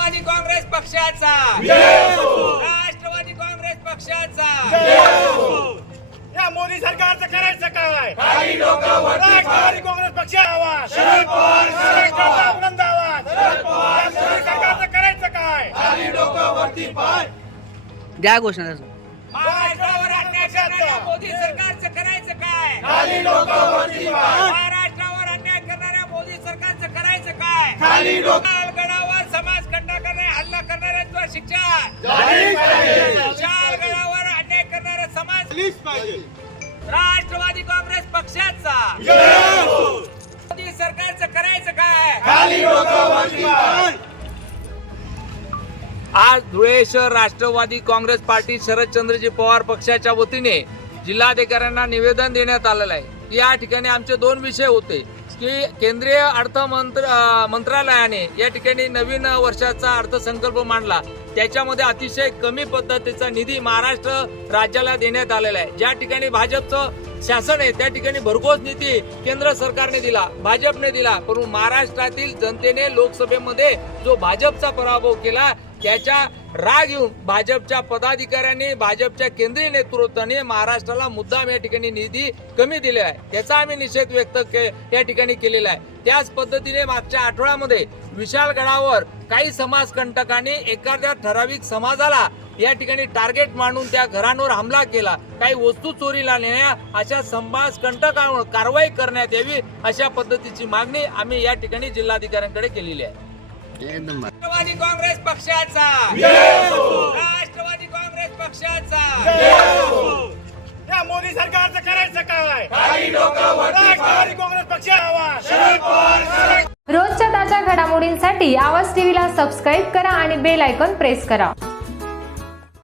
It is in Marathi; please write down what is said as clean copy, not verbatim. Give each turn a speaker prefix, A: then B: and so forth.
A: राष्ट्रवादी काँग्रेस पक्षाचा राष्ट्रवादी काँग्रेस पक्षाचा
B: या मोदी सरकारचं करायचं काय? राष्ट्रवादी काँग्रेस पक्ष आवाज शरद पवार आनंद आवाज मोदी सरकारचं करायचं काय?
C: द्या घोषणा
A: महाराष्ट्रावर अन्याय करणाऱ्या मोदी सरकारचं करायचं काय? महाराष्ट्रावर अन्याय करणाऱ्या मोदी सरकारचं करायचं काय? शालगडावर समाज कंटकाने हल्ला करणाऱ्यांवर शिक्षा शालगडावर अन्याय करणारा समाज राष्ट्रवादी काँग्रेस पक्षाचा मोदी सरकारचं करायचं काय? आज धुळे शहर राष्ट्रवादी काँग्रेस पार्टी शरदचंद्रजी पवार पक्षाच्या वतीने जिल्हाधिकाऱ्यांना निवेदन देण्यात आलेलं आहे। या ठिकाणी आमचे दोन विषय होते की केंद्रीय मंत्रालयाने या ठिकाणी नवीन वर्षाचा अर्थसंकल्प मांडला, त्याच्यामध्ये अतिशय कमी पद्धतीचा निधी महाराष्ट्र राज्याला देण्यात आलेला आहे। ज्या ठिकाणी भाजपचं शासन आहे त्या ठिकाणी भरघोस निधी केंद्र सरकारने दिला, भाजपने दिला, परंतु महाराष्ट्रातील जनतेने लोकसभेमध्ये जो भाजपचा पराभव केला त्याच्या राग येऊन भाजपच्या पदाधिकाऱ्यांनी भाजपच्या केंद्रीय नेतृत्वाने महाराष्ट्राला मुद्दाम या ठिकाणी निधी कमी दिला आहे, त्याचा आम्ही निषेध व्यक्त या ठिकाणी केलेला आहे। त्याच पद्धतीने मागच्या आठवड्यामध्ये विशालगडावर काही समाजकंटकांनी एखाद्या ठराविक समाजाला या ठिकाणी टार्गेट मांडून त्या घरांवर हमला केला, काही वस्तू चोरीला नेण्या अशा समाजकंटकांवर कारवाई करण्यात यावी अशा पद्धतीची मागणी आम्ही या ठिकाणी जिल्हाधिकाऱ्यांकडे केलेली आहे। राष्ट्रवादी काँग्रेस पक्षाचा राष्ट्रवादी काँग्रेस पक्षाचा
B: या मोदी सरकारचं करायचं काय? राष्ट्रवादी काँग्रेस पक्ष आवाज शरद पवार
D: रोजच्या ताज्या घडामोडींसाठी आवाज टीव्हीला सबस्क्राईब करा आणि बेल आयकॉन प्रेस करा।